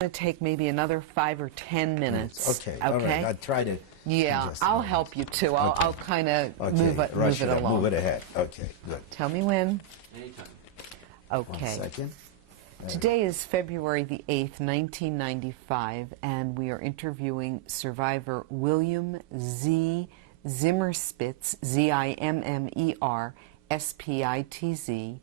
going to take maybe another 5 or 10 minutes. Okay. All right. I'll try to. Yeah, I'll help you too. I'll kind of move it along. Move it ahead. Okay, good. Tell me when. Anytime. Okay. 1 second. Today is February the 8th, 1995, and we are interviewing survivor William Z. Zimmerspitz, Zimmerspitz.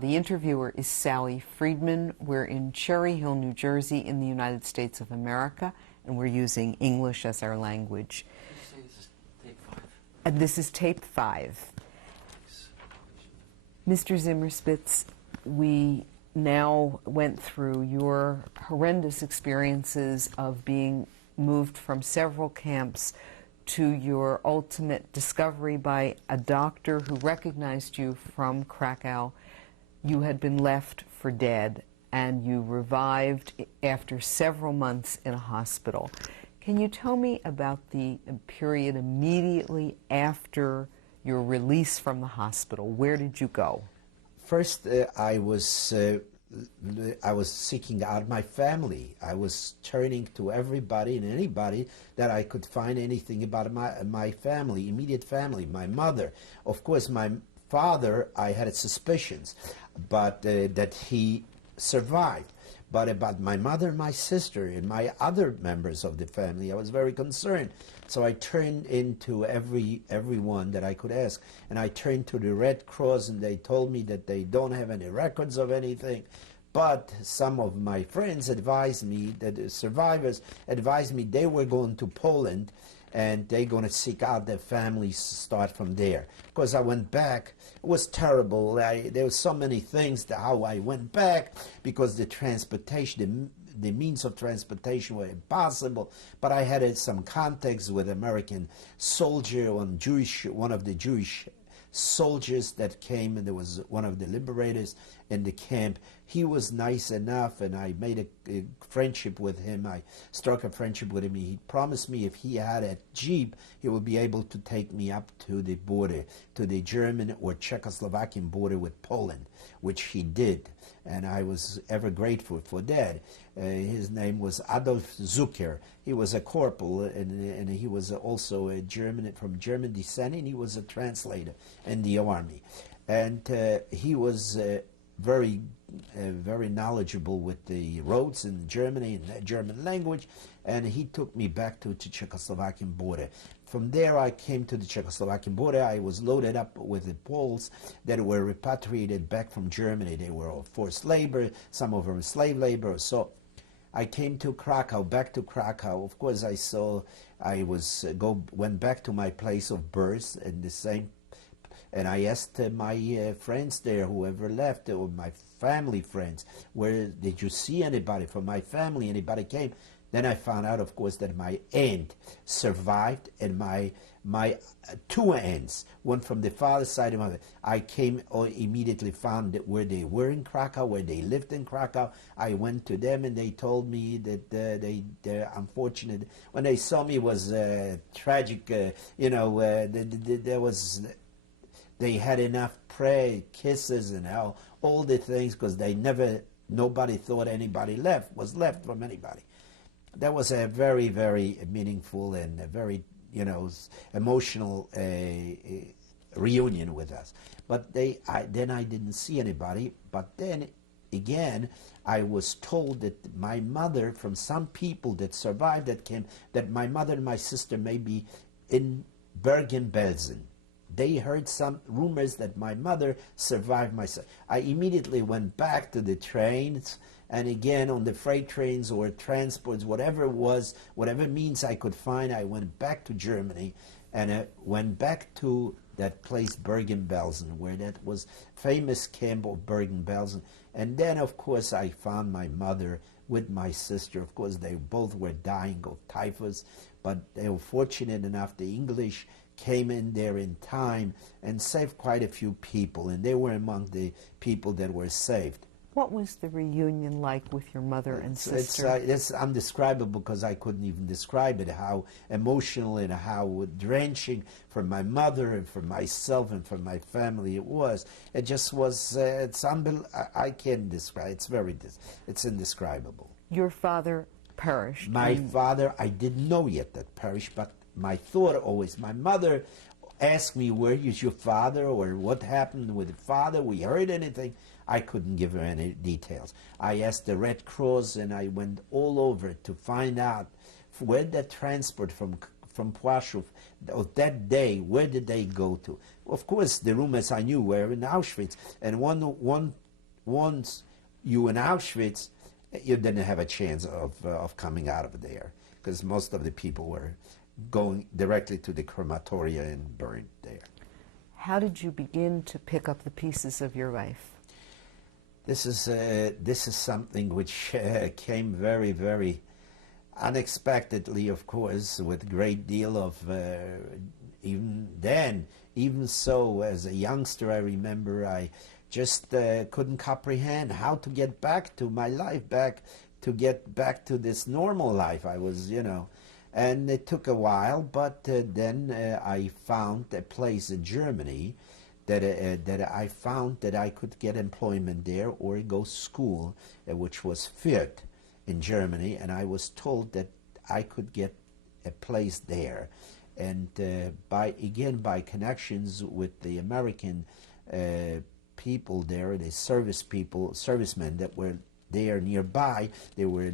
The interviewer is Sally Friedman. We're in Cherry Hill, New Jersey, in the United States of America, and we're using English as our language. Did you say this is tape 5? And this is tape 5. Mr. Zimmerspitz, we now went through your horrendous experiences of being moved from several camps to your ultimate discovery by a doctor who recognized you from Krakow. You had been left for dead, and you revived after several months in a hospital. Can you tell me about the period immediately after your release from the hospital? Where did you go? First, I was seeking out my family. I was turning to everybody and anybody that I could find anything about my family, immediate family, my mother. Of course, my father, I had suspicions, but that he survived. But about my mother and my sister and my other members of the family, I was very concerned. So I turned into everyone that I could ask. And I turned to the Red Cross, and they told me that they don't have any records of anything. But some of my friends advised me, that the survivors advised me they were going to Poland, and they're going to seek out their families, start from there. Because I went back, it was terrible. There were so many things how I went back, because the transportation, the means of transportation were impossible. But I had some contacts with American soldier, one of the Jewish soldiers that came, and there was one of the liberators in the camp. He was nice enough, and I made a friendship with him. I struck a friendship with him. He promised me if he had a Jeep, he would be able to take me up to the border, to the German or Czechoslovakian border with Poland, which he did. And I was ever grateful for that. His name was Adolf Zucker. He was a corporal, and he was also a German, from German descent, and he was a translator in the army. And he was very knowledgeable with the roads in Germany and the German language, and he took me back to the Czechoslovakian border. From there I came to the Czechoslovakian border. I was loaded up with the Poles that were repatriated back from Germany. They were all forced labor, some of them slave labor. So I came to Krakow, back to Krakow. Of course went back to my place of birth in the same. And I asked my friends there, whoever left, or my family friends, where did you see anybody from my family? Anybody came? Then I found out, of course, that my aunt survived, and my two aunts, one from the father's side and mother. I came immediately found that where they were in Krakow, where they lived in Krakow. I went to them, and they told me that they're unfortunate. When they saw me, it was tragic. There was. They had enough prayer, kisses, and all the things, because nobody thought anybody was left from anybody. That was a very, very meaningful and a very, emotional reunion with us. But then I didn't see anybody. But then again, I was told that my mother, from some people that survived that my mother and my sister may be in Bergen-Belsen. They heard some rumors that my mother survived myself. I immediately went back to the trains, and again on the freight trains or transports, whatever it was, whatever means I could find, I went back to Germany, and went back to that place Bergen-Belsen, where that was famous camp of Bergen-Belsen. And then, of course, I found my mother with my sister. Of course, they both were dying of typhus, but they were fortunate enough, the English came in there in time and saved quite a few people, and they were among the people that were saved. What was the reunion like with your mother and sister? It's undescribable, because I couldn't even describe it, how emotional and how drenching for my mother and for myself and for my family it was. It just was, I can't describe it. It's indescribable. Your father perished. My father, I didn't know yet that perished, but my thought always, my mother asked me, where is your father, or what happened with the father? We heard anything? I couldn't give her any details. I asked the Red Cross, and I went all over to find out where that transport from Płaszów, that day, where did they go to? Of course, the rumors I knew were in Auschwitz, and once you in Auschwitz, you didn't have a chance of coming out of there, because most of the people were going directly to the crematoria and buried there. How did you begin to pick up the pieces of your life? This is something which came very, very unexpectedly, of course, with a great deal of even so, as a youngster, I remember I just couldn't comprehend how to get back to my life, to get back to this normal life. I was, and it took a while, but then I found a place in Germany that I found that I could get employment there or go to school, which was Fürth in Germany, and I was told that I could get a place there. And by connections with the American people there, the servicemen that were there nearby, they were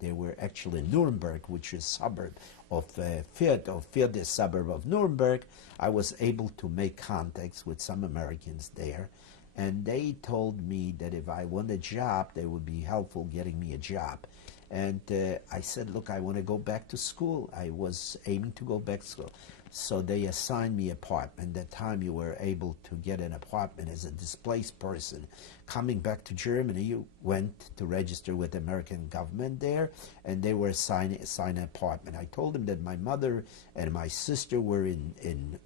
they were actually in Nuremberg, which is a suburb of Fürth. Fürth is a suburb of Nuremberg. I was able to make contacts with some Americans there, and they told me that if I want a job, they would be helpful getting me a job. And I said, look, I want to go back to school. I was aiming to go back to school. So they assigned me an apartment. That time you were able to get an apartment as a displaced person. Coming back to Germany, you went to register with the American government there, and they were assigned an apartment. I told them that my mother and my sister were in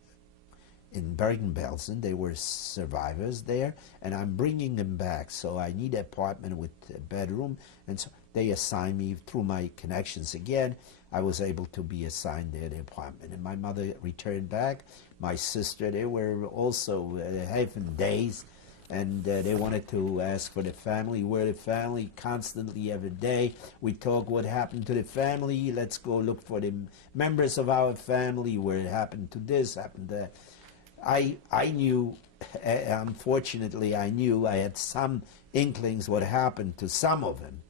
Bergen-Belsen. They were survivors there, and I'm bringing them back. So I need an apartment with a bedroom, and so they assigned me through my connections again. I was able to be assigned there the apartment, and my mother returned back. My sister, they were also having days, and they wanted to ask for the family. We're the family constantly every day. We talk what happened to the family. Let's go look for the members of our family, where it happened to this, happened to that. I knew, unfortunately, I had some inklings what happened to some of them,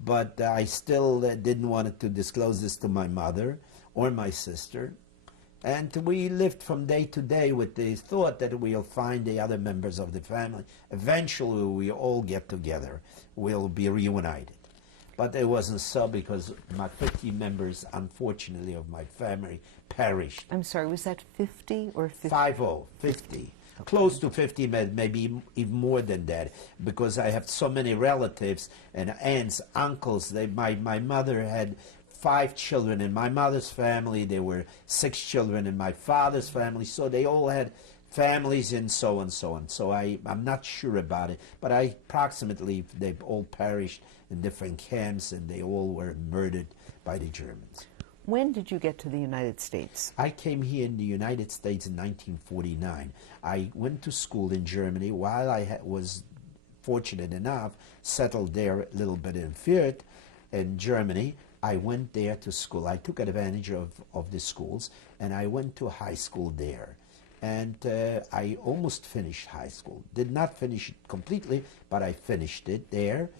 but I still didn't want to disclose this to my mother or my sister. And we lived from day to day with the thought that we'll find the other members of the family. Eventually, we all get together. We'll be reunited. But it wasn't so, because my 50 members, unfortunately, of my family perished. I'm sorry, was that 50 or 50? 50. Close to 50, maybe even more than that, because I have so many relatives and aunts, uncles. My mother had 5 children. In my mother's family, there were 6 children. In my father's family, so they all had families and so on, so on. So I'm not sure about it, but approximately they've all perished in different camps, and they all were murdered by the Germans. When did you get to the United States? I came here in the United States in 1949. I went to school in Germany. While I was fortunate enough, settled there a little bit in Fürth, in Germany, I went there to school. I took advantage of the schools, and I went to high school there. And I almost finished high school. Did not finish it completely, but I finished it there,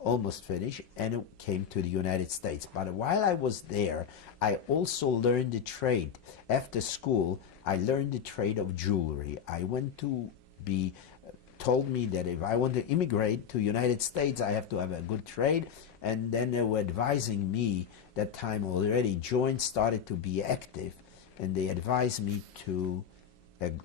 almost finished, and it came to the United States. But while I was there, I also learned the trade. After school, I learned the trade of jewelry. I went to be told me that if I want to immigrate to United States, I have to have a good trade. And then they were advising me, that time already, joint started to be active, and they advised me to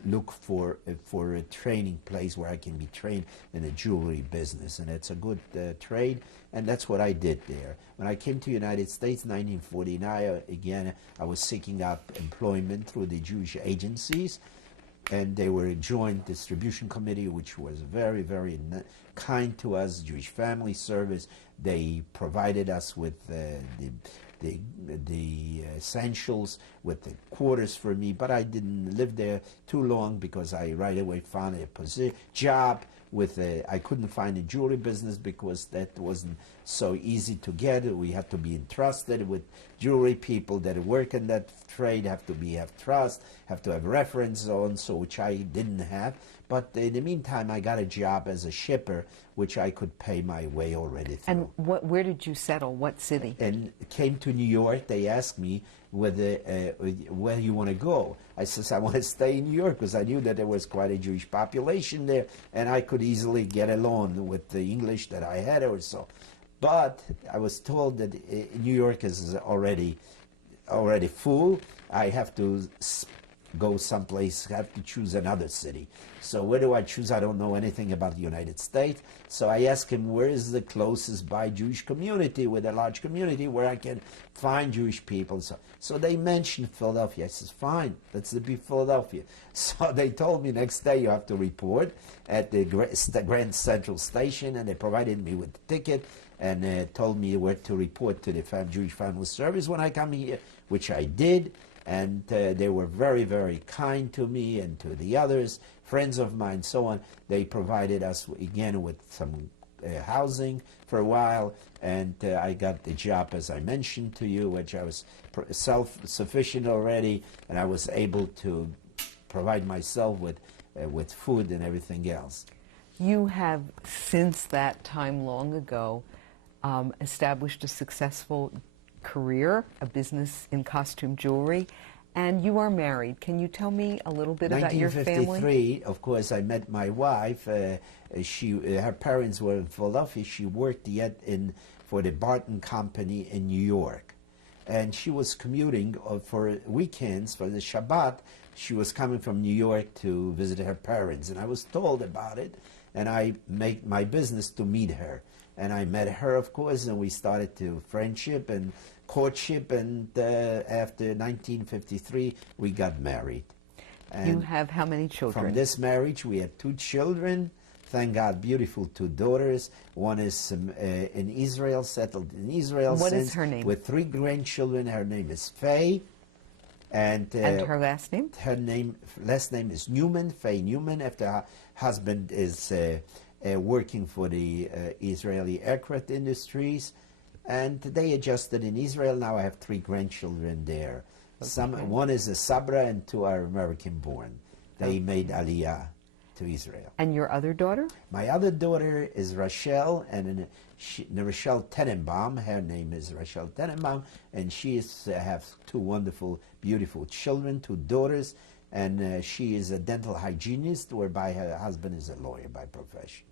look for a training place where I can be trained in a jewelry business, and it's a good trade, and that's what I did there. When I came to United States in 1949, again, I was seeking out employment through the Jewish agencies, and they were a joint distribution committee, which was very, very kind to us, Jewish Family Service. They provided us with the essentials, with the quarters for me, but I didn't live there too long, because I right away found a job I couldn't find a jewelry business because that wasn't so easy to get. We had to be entrusted with jewelry people that work in that trade, have trust, have to have reference on, so which I didn't have. But in the meantime, I got a job as a shipper, which I could pay my way already through. And where did you settle? What city? And came to New York. They asked me whether where you want to go. I says I want to stay in New York because I knew that there was quite a Jewish population there, and I could easily get along with the English that I had or so. But I was told that New York is already full. I have to go someplace, have to choose another city. So where do I choose? I don't know anything about the United States. So I asked him, where is the closest by Jewish community, with a large community, where I can find Jewish people? So they mentioned Philadelphia. I says, fine, let's be Philadelphia. So they told me next day you have to report at the Grand Central Station, and they provided me with the ticket and told me where to report to the Jewish Family Service when I come here, which I did. And they were very, very kind to me and to the others, friends of mine, so on. They provided us, again, with some housing for a while, and I got the job, as I mentioned to you, which I was self-sufficient already, and I was able to provide myself with food and everything else. You have, since that time long ago, established a successful career, a business in costume jewelry, and you are married. Can you tell me a little bit about your family? 1953, of course, I met my wife. Her parents were in Philadelphia. She worked yet for the Barton Company in New York, and she was commuting for weekends for the Shabbat. She was coming from New York to visit her parents, and I was told about it, and I made my business to meet her. And I met her, of course, and we started to friendship and courtship, and after 1953, we got married. And you have how many children? From this marriage, we had 2 children. Thank God, beautiful 2 daughters. One is in Israel, settled in Israel. What is her name? With 3 grandchildren. Her name is Faye. And her last name? Her last name is Newman, Faye Newman, after her husband is working for the Israeli aircraft industries, and they adjusted in Israel. Now I have 3 grandchildren there. Okay. One is a Sabra and 2 are American-born. They made Aliyah to Israel. And your other daughter? My other daughter is Rachel, and Rachel Tenenbaum. Her name is Rachel Tenenbaum, and she has 2 wonderful, beautiful children, 2 daughters, and she is a dental hygienist, whereby her husband is a lawyer by profession.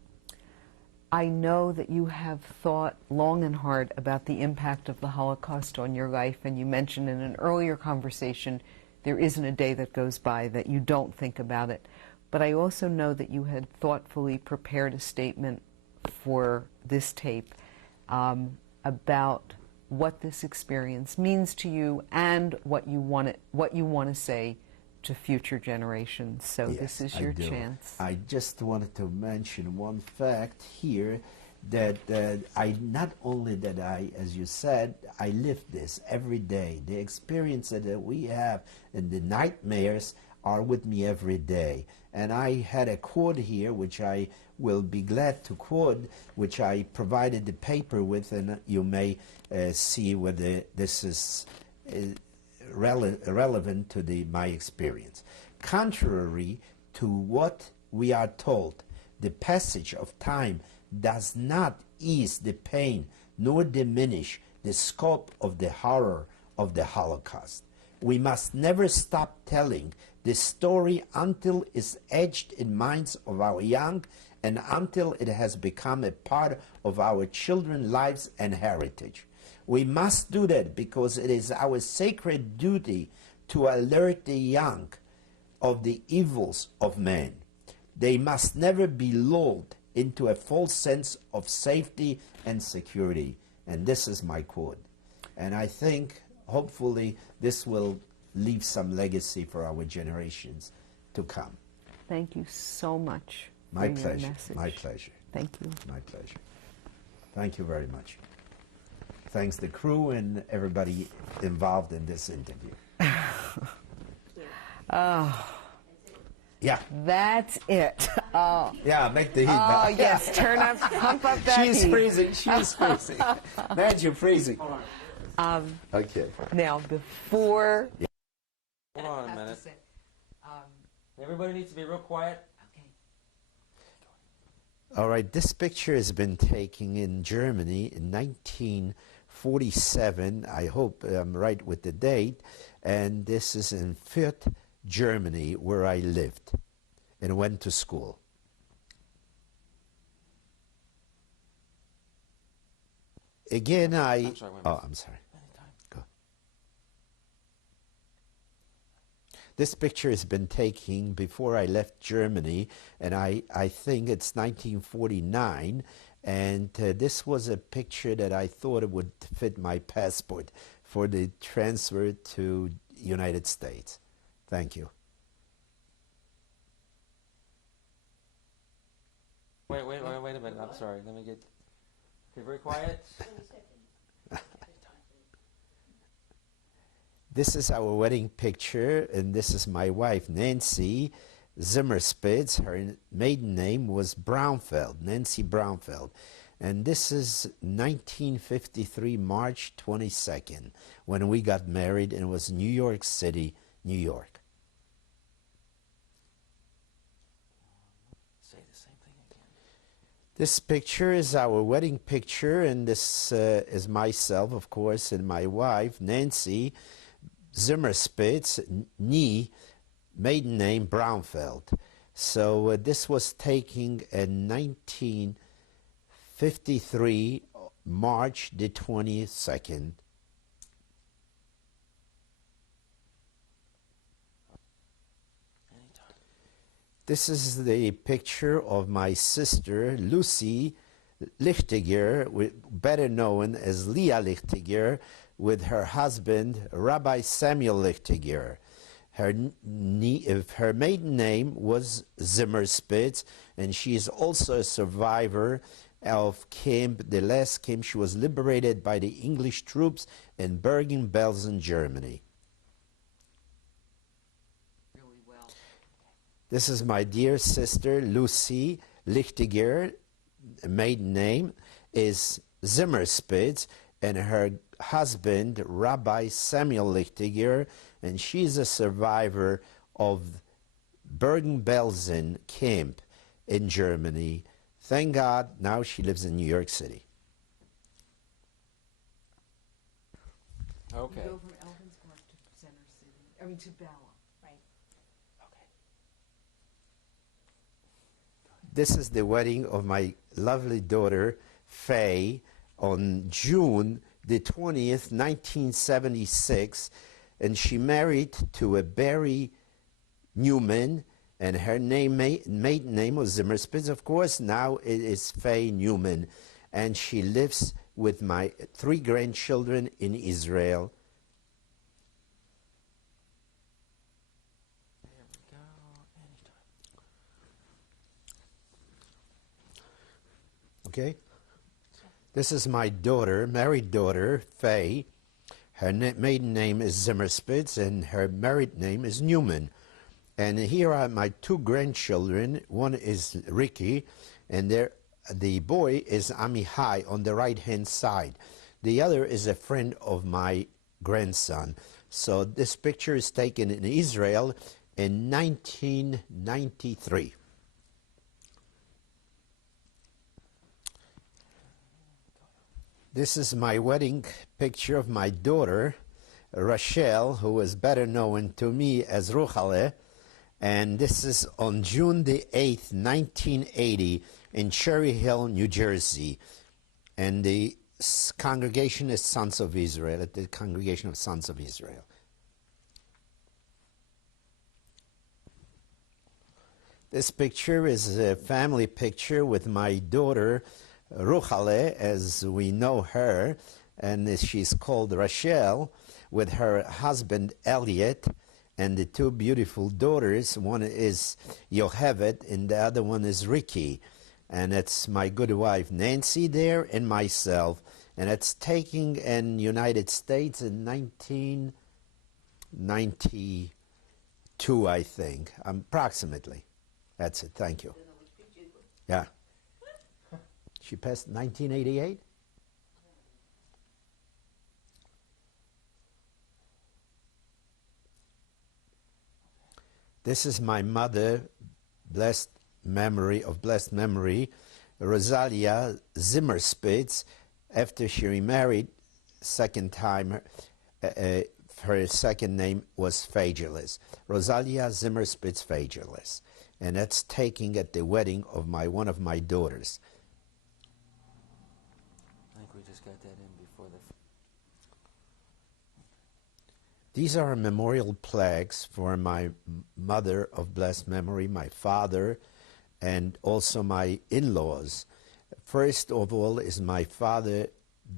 I know that you have thought long and hard about the impact of the Holocaust on your life, and you mentioned in an earlier conversation there isn't a day that goes by that you don't think about it. But I also know that you had thoughtfully prepared a statement for this tape about what this experience means to you and what you want to say to future generations. So yes, this is your chance. I just wanted to mention one fact here, that I not only that I, as you said, I live this every day. The experiences that we have and the nightmares are with me every day. And I had a quote here, which I will be glad to quote, which I provided the paper with, and you may see whether this is relevant to my experience. Contrary to what we are told, the passage of time does not ease the pain nor diminish the scope of the horror of the Holocaust. We must never stop telling this story until it's etched in minds of our young and until it has become a part of our children's lives and heritage. We must do that because it is our sacred duty to alert the young of the evils of man. They must never be lulled into a false sense of safety and security. And this is my quote. And I think, hopefully, this will leave some legacy for our generations to come. Thank you so much. My pleasure. My pleasure. Thank you. My pleasure. Thank you very much. Thanks the crew and everybody involved in this interview. Yeah. That's it. Oh. Yeah, make the heat. Oh, yes. Turn up, pump up that She's heat. freezing. She's freezing. Man, you're freezing. Okay. Now, before... Hold on a minute. Everybody needs to be real quiet. All right, this picture has been taken in Germany in 1947. I hope I'm right with the date. And this is in Fürth, Germany, where I lived and went to school. Again, I'm sorry, wait a minute. I'm sorry. Go. This picture has been taken before I left Germany, and I think it's 1949, and this was a picture that I thought it would fit my passport for the transfer to United States. Thank you. Wait a minute. I'm sorry. Let me get... Okay, very quiet. This is our wedding picture, and this is my wife, Nancy Zimmerspitz. Her maiden name was Braunfeld, Nancy Braunfeld. And this is 1953, March 22nd, when we got married, and it was New York City, New York. Say the same thing again. This picture is our wedding picture, and this is myself, of course, and my wife, Nancy Zimmerspitz, maiden name Braunfeld. So this was taken in 1953, March the 22nd. This is the picture of my sister, Lucy Lichtiger, better known as Leah Lichtiger, with her husband, Rabbi Samuel Lichtiger. Her maiden name was Zimmerspitz, and she is also a survivor of the last camp. She was liberated by the English troops in Bergen-Belsen, Germany. Really well. This is my dear sister, Lucy Lichtiger. Maiden name is Zimmerspitz, and her husband, Rabbi Samuel Lichtiger, and she's a survivor of Bergen-Belsen camp in Germany. Thank God, now she lives in New York City. Okay. You go from Elginsburg to Center City, to Bella. Right. Okay. This is the wedding of my lovely daughter, Faye, on June the 20th, 1976, and she married to a Barry Newman, and her maiden name was Zimmerspitz, of course. Now it is Faye Newman, and she lives with my 3 grandchildren in Israel. There we go. Anytime. Okay? This is my daughter, married daughter, Faye. Her maiden name is Zimmerspitz, and her married name is Newman. And here are my 2 grandchildren. One is Ricky, and the boy is Amihai on the right-hand side. The other is a friend of my grandson. So this picture is taken in Israel in 1993. This is my wedding picture of my daughter, Rachel, who is better known to me as Ruchale. And this is on June the 8th, 1980, in Cherry Hill, New Jersey. And the congregation is Sons of Israel, at the Congregation of Sons of Israel. This picture is a family picture with my daughter, Ruchale, as we know her, and she's called Rachel, with her husband, Elliot, and the 2 beautiful daughters. One is Yocheved, and the other one is Ricky. And it's my good wife, Nancy, there, and myself. And it's taken in United States in 1992. 2, I think, approximately. That's it. Thank you. Yeah. She passed 1988? This is my mother, blessed memory, Rosalia Zimmerspitz. After she remarried, second time, her second name was Fagerless. Rosalia Zimmerspitz Fagerless. And that's taken at the wedding of one of my daughters. I think we just got that in before the... These are memorial plaques for my mother of blessed memory, my father, and also my in-laws. First of all is my father,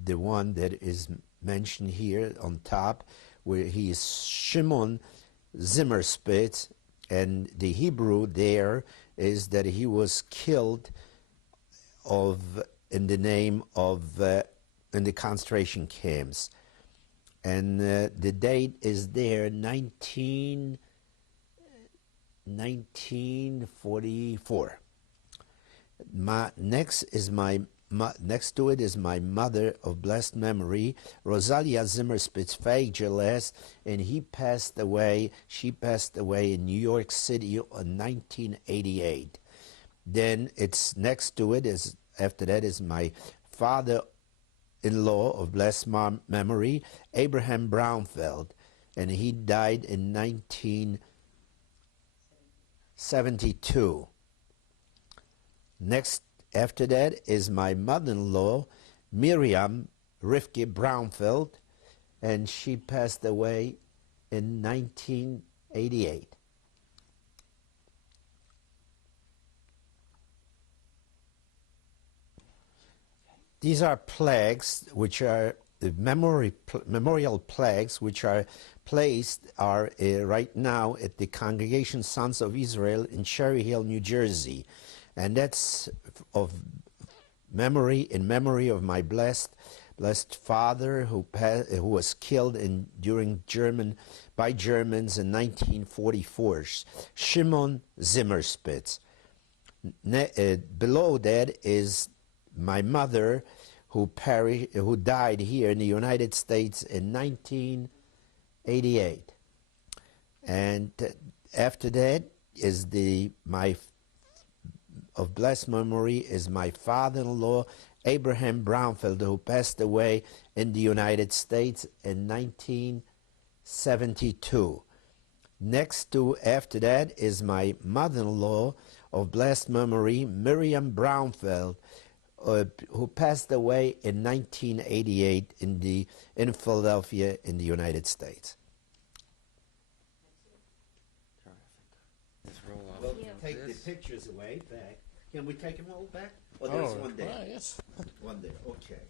the one that is mentioned here on top, where he is Shimon Zimmerspitz, and the Hebrew there is that he was killed in the name of in the concentration camps. And the date is there, 1944. Next to it is my mother of blessed memory, Rosalia Zimmerspitz Fagerless, and she passed away in New York City in 1988. Then it's next to it is, after that is my father-in-law of blessed memory, Abraham Brownfeld, and he died in 1972. Next after that is my mother-in-law, Miriam Rifke Brownfeld, and she passed away in 1988. These are plaques, which are the memorial plaques, which are placed right now at the Congregation Sons of Israel in Cherry Hill, New Jersey. And that's in memory of my blessed father who was killed by Germans in 1944, Shimon Zimmerspitz. Below that is my mother who died here in the United States in 1988. And after that is of blessed memory is my father-in-law, Abraham Brownfeld, who passed away in the United States in 1972. After that is my mother-in-law of blessed memory, Miriam Brownfeld, who passed away in 1988 in Philadelphia in the United States. We'll take the pictures away back. Can we take them all back? Oh, there's one there. Yes. One there, okay.